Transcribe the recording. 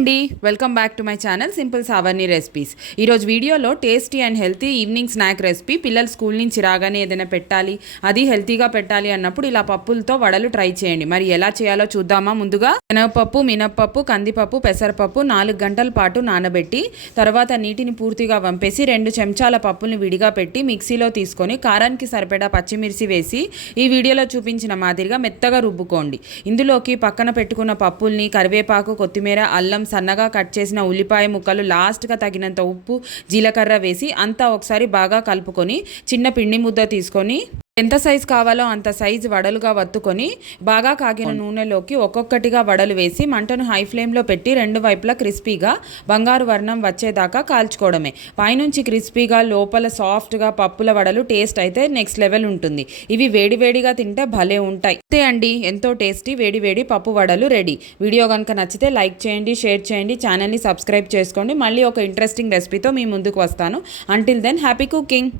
అండి. Welcome back to my channel simple సావర్ని recipes ఈరోజు వీడియోలో tasty and healthy evening snack recipe పిల్లలు school నుంచి రాగానే ఏదైనా పెట్టాలి అది హెల్తీగా పెట్టాలి అన్నప్పుడు ఇలా పప్పులతో వడలు ట్రై చేయండి. మరి ఎలా చేయాలో చూద్దామా ముందుగా? శనగపప్పు మినప్పప్పు కందిపప్పు పెసరపప్పు నాలుగు గంటల పాటు నానబెట్టి తర్వాత నీటిని పూర్తిగా వంపేసి రెండు చెంచాల పప్పుల్ని విడిగా పెట్టి మిక్సీలో తీసుకొని కారానికి సరిపడా పచ్చిమిర్చి వేసి ఈ వీడియోలో చూపించిన మాదిరిగా మెత్తగా రుబ్బుకోండి. ఇందులోకి పక్కన పెట్టుకున్న పప్పుల్ని కరివేపాకు కొత్తిమీర అల్లం సన్నగా కట్ చేసిన ఉల్లిపాయ ముక్కలు లాస్ట్గా తగినంత ఉప్పు జీలకర్ర వేసి అంతా ఒకసారి బాగా కలుపుకొని చిన్న పిండి ముద్ద తీసుకొని ఎంత సైజు కావాలో అంత సైజు వడలుగా వత్తుకొని బాగా కాగిన నూనెలోకి ఒక్కొక్కటిగా వడలు వేసి మంటను హై ఫ్లేమ్లో పెట్టి రెండు వైపులా క్రిస్పీగా బంగారు వర్ణం వచ్చేదాకా కాల్చుకోవడమే. పైనుంచి క్రిస్పీగా లోపల సాఫ్ట్గా పప్పుల వడలు టేస్ట్ అయితే నెక్స్ట్ లెవెల్ ఉంటుంది. ఇవి వేడివేడిగా తింటే భలే ఉంటాయి. అంతే అండి. ఎంతో టేస్టీ వేడివేడి పప్పు వడలు రెడీ. వీడియో కనుక నచ్చితే లైక్ చేయండి షేర్ చేయండి ఛానల్ని సబ్స్క్రైబ్ చేసుకోండి. మళ్ళీ ఒక ఇంట్రెస్టింగ్ రెసిపీతో మీ ముందుకు వస్తాను. Until then happy cooking